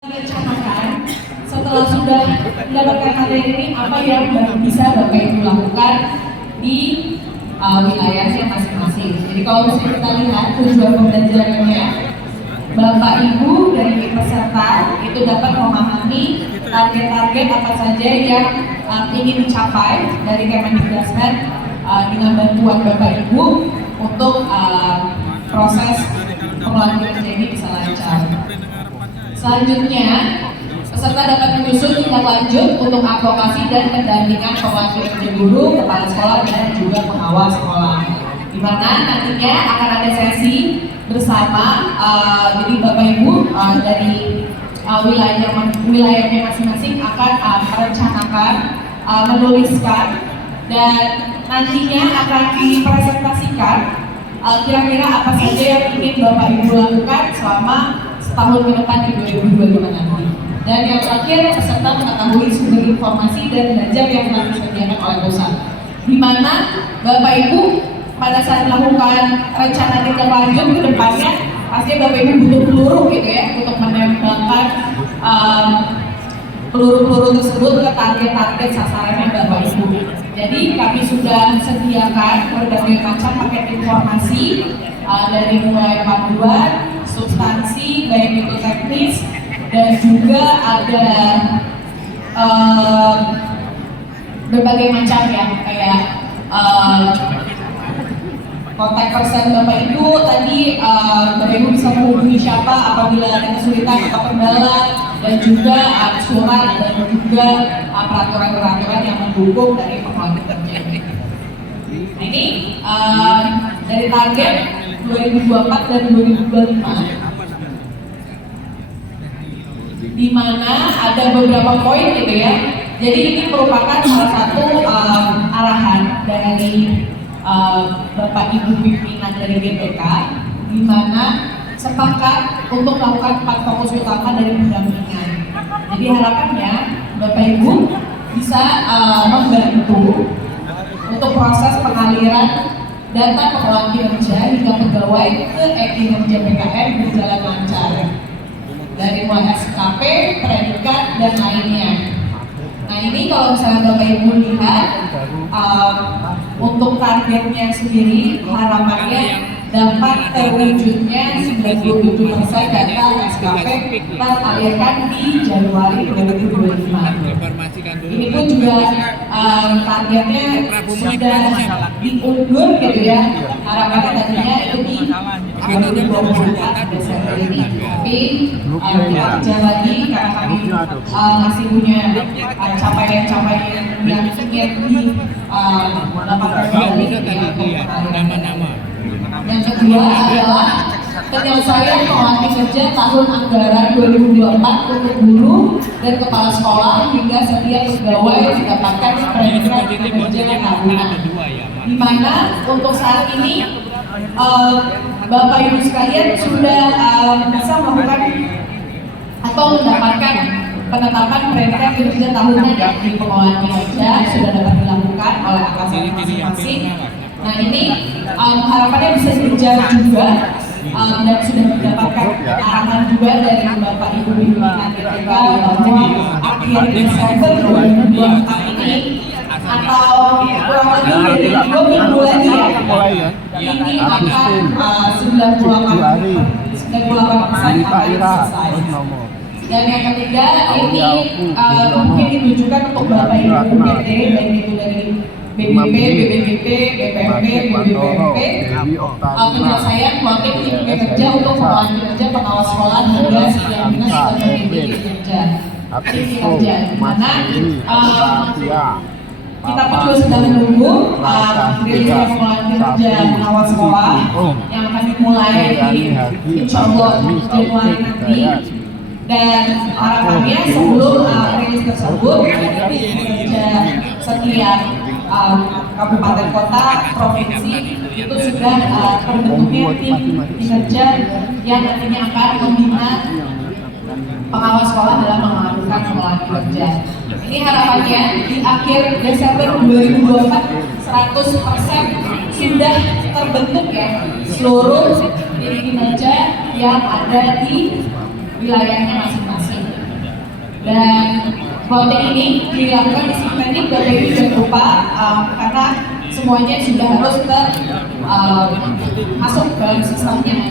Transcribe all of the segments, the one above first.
Rencanakan setelah sudah mendapatkan materi ini apa yang bisa Bapak Ibu lakukan di wilayahnya masing-masing. Jadi kalau misalnya kita lihat tujuan pembelajarannya, Bapak Ibu dari peserta itu dapat memahami target-target apa saja yang ingin dicapai dari Kemendikbudristek dengan bantuan Bapak Ibu untuk proses pengelolaan kinerja ini bisa lancar. Selanjutnya, peserta dapat menyusun tindak lanjut untuk advokasi dan pendampingan pengelolaan kinerja guru, kepala sekolah, dan juga pengawas sekolah. Di mana nantinya akan ada sesi bersama, jadi Bapak Ibu dari wilayahnya masing-masing akan merencanakan, menuliskan, dan nantinya akan dipresentasikan kira-kira apa saja yang ingin Bapak Ibu lakukan selama setahun ke depan di 2025 nanti. Dan yang terakhir, peserta mengetahui sumber informasi dan belajar yang telah disediakan oleh pusat. Di mana Bapak Ibu pada saat melakukan rencana tindak lanjut ke depannya, pasti Bapak Ibu butuh peluru gitu ya untuk menembakkan peluru-peluru tersebut ke target-target sasarannya Bapak Ibu. Jadi kami sudah sediakan berbagai macam paket informasi dari mulai panduan, substansi, baik itu teknis, dan juga ada berbagai macam ya, kayak kontak person Bapak Ibu tadi, Bapak Ibu bisa menghubungi siapa apabila ada kesulitan atau kendala, dan juga surat dan juga peraturan-peraturan yang mendukung dari pengelolaan kinerja. Nah, ini dari target 2024 dan 2025, di mana ada beberapa poin gitu ya. Jadi ini merupakan salah satu arahan dari Bapak Ibu pimpinan dari BPK, di mana sepakat untuk melakukan 4 fokus utama dari pendampingan. Jadi harapannya Bapak Ibu bisa membantu untuk proses pengaliran data pengelolaan kinerja hingga pegawai ke kinerja PKN berjalan lancar dari mulai SKP, predikat, dan lainnya. Nah ini kalau misalnya Bapak Ibu lihat untuk targetnya sendiri, harapannya dapat terwujudnya 97% data SKP teralirkan di Januari 2025. Ini pun juga targetnya sudah diundur gitu ya. Harapannya tadinya itu di 2024 Desember ini. Tapi kita kerja lagi karena kami masih punya capaian-capaian yang ingin didapatkan dari nama-nama. Yang kedua adalah penyelesaian pengelolaan kinerja tahun anggaran 2024 untuk guru dan kepala sekolah hingga setiap pegawai mendapatkan predikat kinerja tahunan. Di mana untuk saat ini Bapak Ibu sekalian sudah bisa melakukan atau mendapatkan penetapan predikat kinerja tahunan di pengelolaan kinerja sudah dapat dilakukan oleh atasan masing-masing. Nah ini harapannya bisa dikejar juga dan sudah mendapatkan arahan juga dari Bapak Ibu pimpinan BPK bahwa akhir Desember 2024 ini atau kurang lebih 2 minggu lagi ya, ini akan 98% akan selesai. Dan yang ketiga ini mungkin ditujukan untuk Bapak Ibu PT, baik itu dari BBP, BBGP, BPMP, BBPMP, penyelesaian plotting tim kinerja untuk pengelolaan kinerja pengawas sekolah hingga sekian dinas sebagai kinerja. Di mana kita pun juga sedang menunggu rilisnya pengelolaan kinerja pengawas sekolah yang akan dimulai di insya Allah Januari nanti. Dan harapannya sebelum rilis tersebut, kinerja setiap kabupaten kota, provinsi itu sudah terbentuknya tim kinerja yang nantinya akan membina pengawas sekolah dalam melakukan pengelolaan kinerja. Ini harapannya di akhir Desember 2024 100% sudah terbentuk ya seluruh tim kinerja yang ada di wilayahnya masing-masing. Voting ini dilakukan di Simpenik Bapak Ibu jangan lupa karena semuanya sudah harus masuk ke sistemnya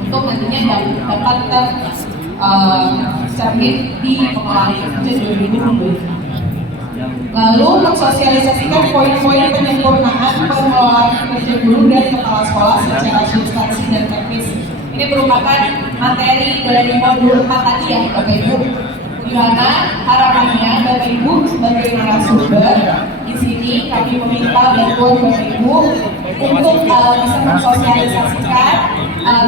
untuk nantinya dapat tercermin di pengelolaan kerja 2025. Lalu mensosialisasikan poin-poin penyempurnaan pengelolaan kerja guru dan kepala sekolah secara substansi dan teknis. Ini merupakan materi dari modul 4 tadi ya Bapak Ibu. Di mana harapannya Bapak Ibu sebagai narasumber di sini kami meminta bantuan Bapak Ibu untuk bisa mensosialisasikan,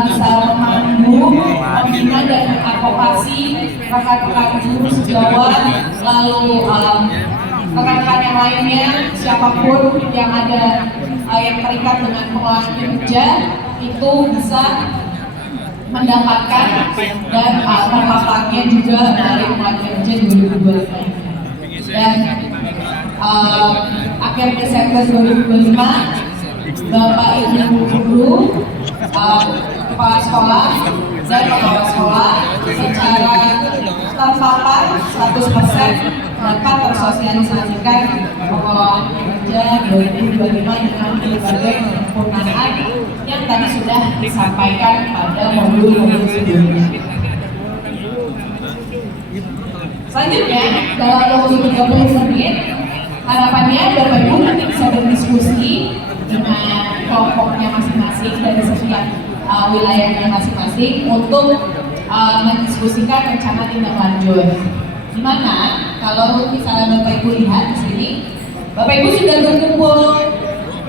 bisa memandu, membina dan mengadvokasi rekan-rekan guru sejawat, lalu rekan-rekan yang lainnya, siapapun yang ada yang terikat dengan pengelolaan kerja itu bisa mendapatkan dan terpaparnya juga dari pengelolaan kerja 2025. Dan akhir Desember 2025 Bapak Ibu guru, kepala sekolah dan kepala sekolah secara terpapar 100% dapat tersosialisasikan pengelolaan kerja 2025 dengan berbagai penyempurnaan yang tadi sudah disampaikan pada modul-modul sebelumnya. Selanjutnya, dalam waktu 30 menit, harapannya Bapak Ibu nanti bisa berdiskusi dengan kelompoknya masing-masing dari setiap wilayahnya masing-masing untuk mendiskusikan rencana tindak lanjut. Dimana kalau misalnya Bapak Ibu lihat di sini, Bapak Ibu sudah berkumpul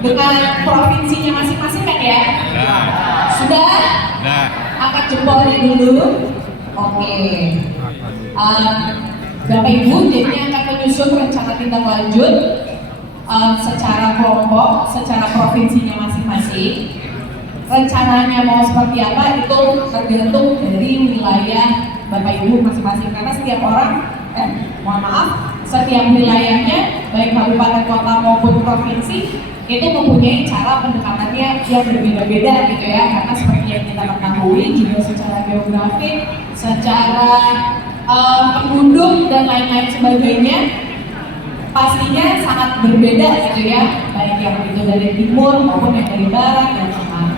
dengan provinsinya masing-masing kan ya? Sudah? Angkat jempolnya dulu. Oke. Bapak Ibu jadinya akan menyusun rencana tindak lanjut secara kelompok, secara provinsinya masing-masing. Rencananya mau seperti apa itu tergantung dari wilayah Bapak Ibu masing-masing, karena setiap orang, setiap wilayahnya baik kabupaten kota maupun provinsi itu mempunyai cara pendekatannya yang berbeda-beda gitu ya, karena seperti yang kita ketahui juga secara geografi, secara penduduk dan lain-lain sebagainya pastinya sangat berbeda gitu ya, baik yang itu dari timur maupun yang dari barat dan tengah.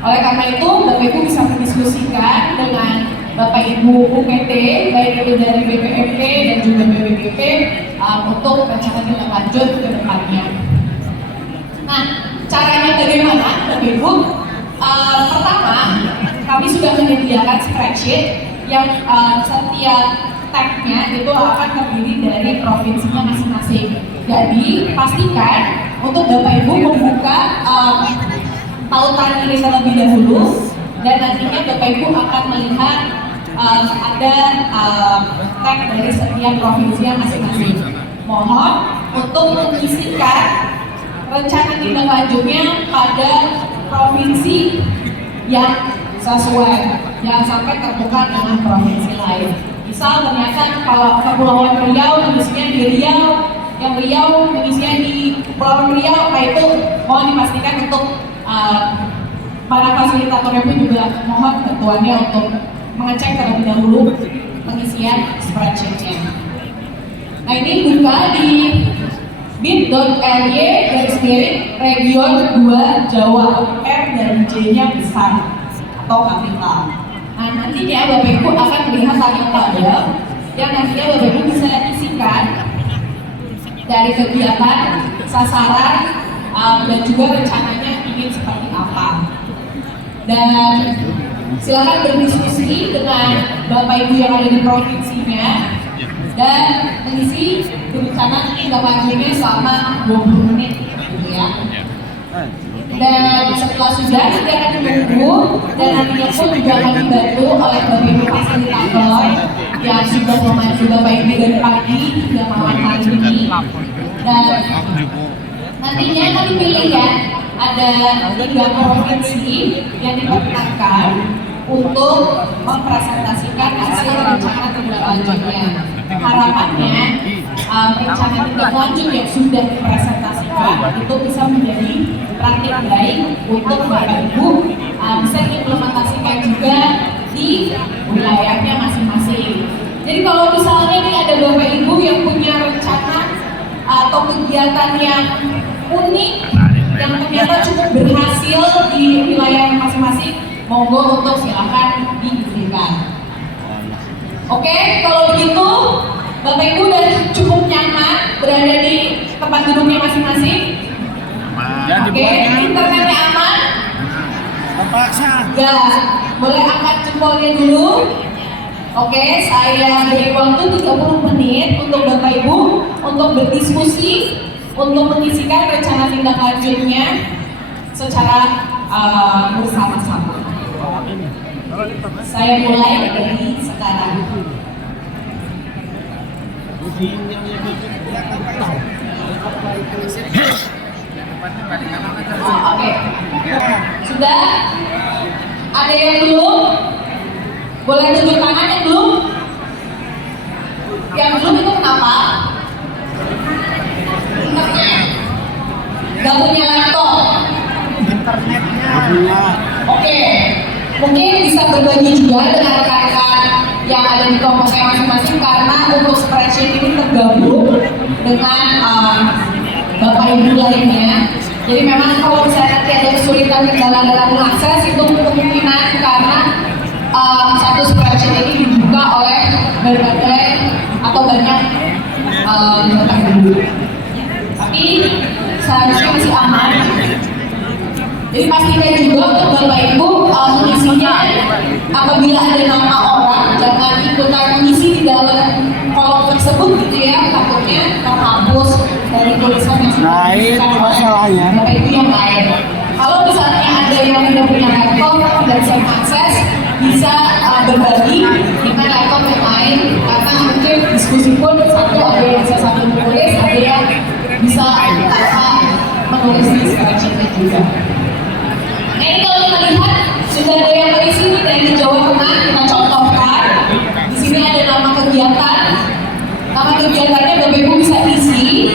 Oleh karena itu Bapak Ibu bisa mendiskusikan dengan Bapak Ibu UPT, baik itu dari BPMP dan juga BPPP untuk rencana tindak lanjut ke depannya. Nah, caranya bagaimana Bapak Ibu? Pertama, kami sudah menyediakan spreadsheet yang setiap tabnya itu akan terdiri dari provinsinya masing-masing. Jadi pastikan untuk Bapak Ibu membuka tautan ini terlebih dahulu, dan nantinya Bapak Ibu akan melihat ada tag dari setiap provinsinya masing-masing. Mohon untuk mengisikan rencana tindak lanjutnya pada provinsi yang sesuai, jangan sampai tertukar dengan provinsi lain. Misal ternyata kalau Kepulauan Riau tulisnya di Riau, yang Riau tulisnya di Kepulauan Riau, nah itu mohon dipastikan untuk para fasilitatornya pun juga mohon bantuannya untuk mengecek terlebih dahulu pengisian spreadsheet-nya. Nah ini buka di bit.ly/region 2 Jawa, R dan J-nya besar atau kapital. Nah nantinya Bapak Ibu akan melihat tabel yang nantinya Bapak Ibu bisa isikan dari kegiatan, sasaran, dan juga rencananya ingin seperti apa. Dan silakan berdiskusi dengan Bapak Ibu yang ada di provinsinya dan mengisi rencana tindak lanjutnya selama 20 menit gitu ya. Dan setelah sudah nanti akan menunggu, dan nantinya pun juga akan dibantu oleh Bapak Ibu fasilitator yang sudah memandu Bapak Ibu dari pagi hingga malam hari ini. Dan nantinya kami pilih ya, ada 3 provinsi yang diperkenankan untuk mempresentasikan hasil rencana tindak lanjutnya. Harapannya rencana tindak lanjut yang sudah dipresentasikan itu bisa menjadi praktik baik untuk Bapak Ibu bisa diimplementasikan juga di wilayahnya masing-masing. Jadi kalau misalnya nih ada Bapak Ibu yang punya rencana atau kegiatan yang unik yang ternyata cukup berhasil di wilayah masing-masing, monggo untuk silakan diizinkan. Oke, kalau begitu Bapak Ibu udah cukup nyaman berada di tempat duduknya masing-masing. Oke, internetnya aman? Ya, boleh angkat jempolnya dulu. Oke, saya beri waktu 30 menit untuk Bapak Ibu untuk berdiskusi, untuk mengisikan rencana tindak lanjutnya secara bersama-sama. Saya mulai dari sekarang. Oke. Sudah? Ada yang belum? Boleh tunjuk tangan yang belum? Yang belum itu kenapa? Internet. Gak punya laptop. Oke. Mungkin bisa berbagi juga dengan rekan-rekan yang ada di kelompoknya masing-masing, karena untuk spreadsheet ini tergabung dengan Bapak Ibu lainnya. Jadi memang kalau misalnya nanti ada kesulitan kendala dalam mengakses, itu kemungkinan karena satu spreadsheet ini dibuka oleh berbagai atau banyak Bapak Ibu. Tapi seharusnya masih aman. Jadi pastikan juga untuk Bapak Ibu mengisinya, apabila ada nama orang jangan ikutan mengisi di dalam kolom tersebut gitu ya, takutnya terhapus dari tulisan yang sudah itu masalahnya. Bapak Ibu yang lain. Kalau misalnya ada yang tidak punya laptop dan bisa mengakses, bisa berbagi dengan laptop yang lain, karena mungkin diskusi pun satu ada yang bisa sambil menulis, ada yang bisa tanpa menulis di spreadsheet juga. Nah, ini kalau kita lihat sudah ada yang berisi dari Jawa Tengah, kita contohkan. Di sini ada nama kegiatan. Nama kegiatannya Bapak Ibu bisa isi,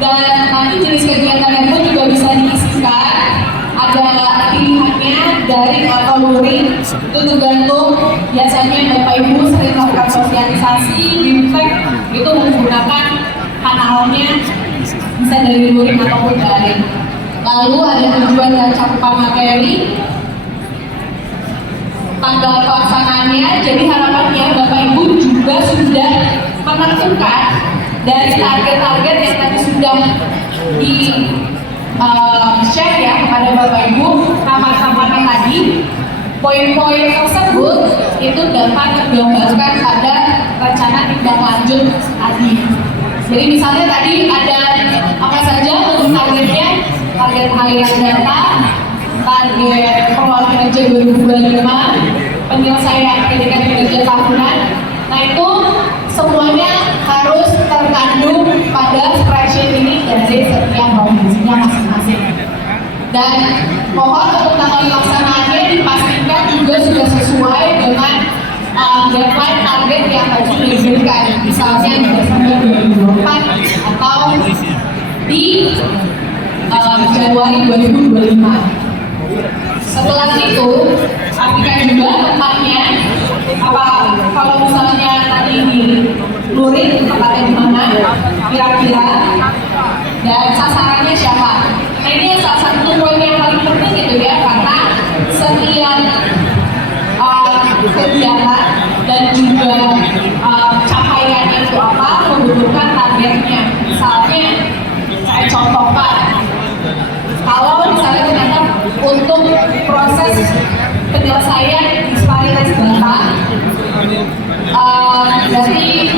dan nanti jenis kegiatannya pun juga bisa diisikan. Ada pilihannya daring atau luring, itu tergantung. Biasanya Bapak Ibu sering melakukan sosialisasi, bimtek itu menggunakan kanalnya bisa dari luring ataupun daring. Lalu ada tujuan dan cakupan materi, tanggal pelaksanaannya. Jadi harapannya Bapak Ibu juga sudah menentukan dari target-target yang tadi sudah di share ya kepada Bapak Ibu, rapat-rapatnya tadi. Poin-poin tersebut itu dapat tergambarkan pada rencana tindak lanjut tadi. Jadi misalnya tadi ada apa saja untuk targetnya: target aliran data, target pengelolaan kerja 2025, penyelesaian pendidikan kinerja tahunan. Nah, itu semuanya harus terkandung pada spreadsheet ini dari setiap provinsinya masing-masing. Dan mohon untuk tanggal pelaksanaannya dipastikan juga sudah sesuai dengan deadline target yang tadi diberikan, misalnya di Desember 2024 atau di Januari 2025. Setelah itu, pastikan juga tempatnya. Kalau misalnya tadi di luring, tempatnya di mana, kira-kira, dan sasarannya siapa. Nah, ini salah satu poin yang paling penting gitu ya, karena setiap kegiatan dan juga capaiannya itu apa membutuhkan targetnya. Misalnya, saya contohkan. Kalau misalnya ternyata untuk proses penyelesaian disparitas data, dari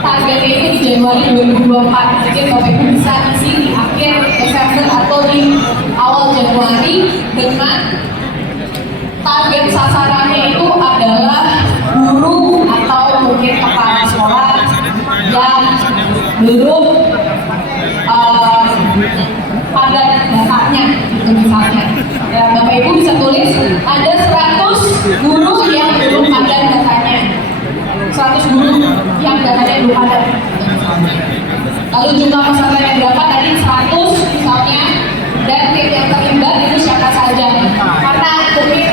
targetnya itu di Januari 2024, jadi Bapak Ibu bisa isi di akhir Desember atau di awal Januari dengan target sasarannya itu adalah guru atau mungkin kepala sekolah yang belum pada datanya, gitu misalnya. Ya, Bapak Ibu bisa tulis ada 100 guru yang belum ada datanya, 100 guru yang datanya belum ada. Lalu jumlah pesertanya berapa tadi? 100 misalnya, dan tim yang terlibat itu siapa saja. Karena mungkin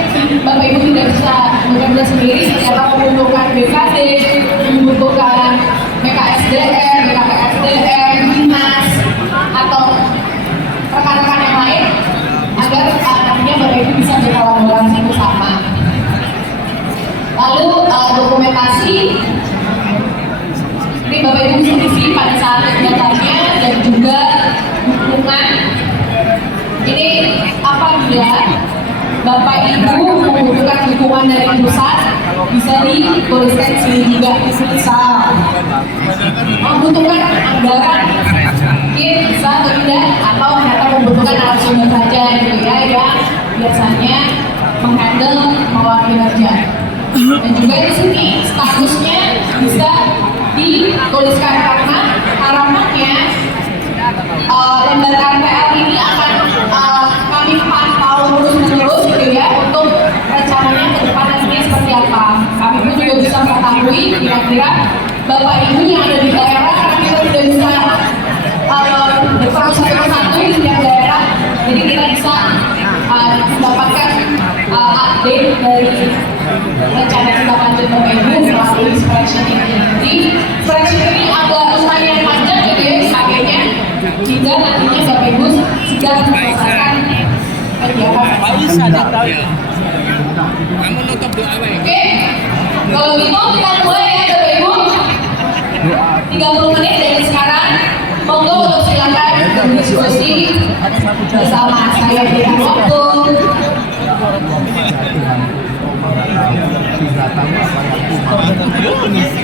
Bapak Ibu tidak bisa bekerja sendiri, ternyata membutuhkan BKD, membutuhkan dokumentasi. Ini Bapak Ibu bisa isi pada saat kegiatannya dan juga dukungan. Ini apabila Bapak Ibu membutuhkan dukungan dari pusat, bisa dituliskan di sini juga. Misal membutuhkan anggaran, mungkin bisa atau tidak, atau ternyata membutuhkan narasumber saja gitu ya, yang biasanya menghandle pengelolaan kinerja. Dan juga di sini statusnya bisa dituliskan karena harapannya lembaga RPL ini akan kami pantau terus-menerus gitu ya, untuk rencananya ke depan nantinya seperti apa. Kami pun juga bisa mengetahui kira-kira Bapak Ibu yang ada di daerah, karena kita tidak bisa berperan satu persatu di setiap daerah, jadi kita bisa mendapatkan update dari rencana kita lanjut Bapak Ibu melalui spreadsheet ini. Jadi spreadsheet ini agak lumayan panjang gitu ya sebagainya, hingga nantinya Bapak Ibu sudah merasakan kegiatan. Kamu nutup doa baik. Oke, kalau gitu kita mulai ya Bapak Ibu. 30 menit dari sekarang. Monggo untuk silakan berdiskusi bersama saya di waktu. Tidak tahu apa yang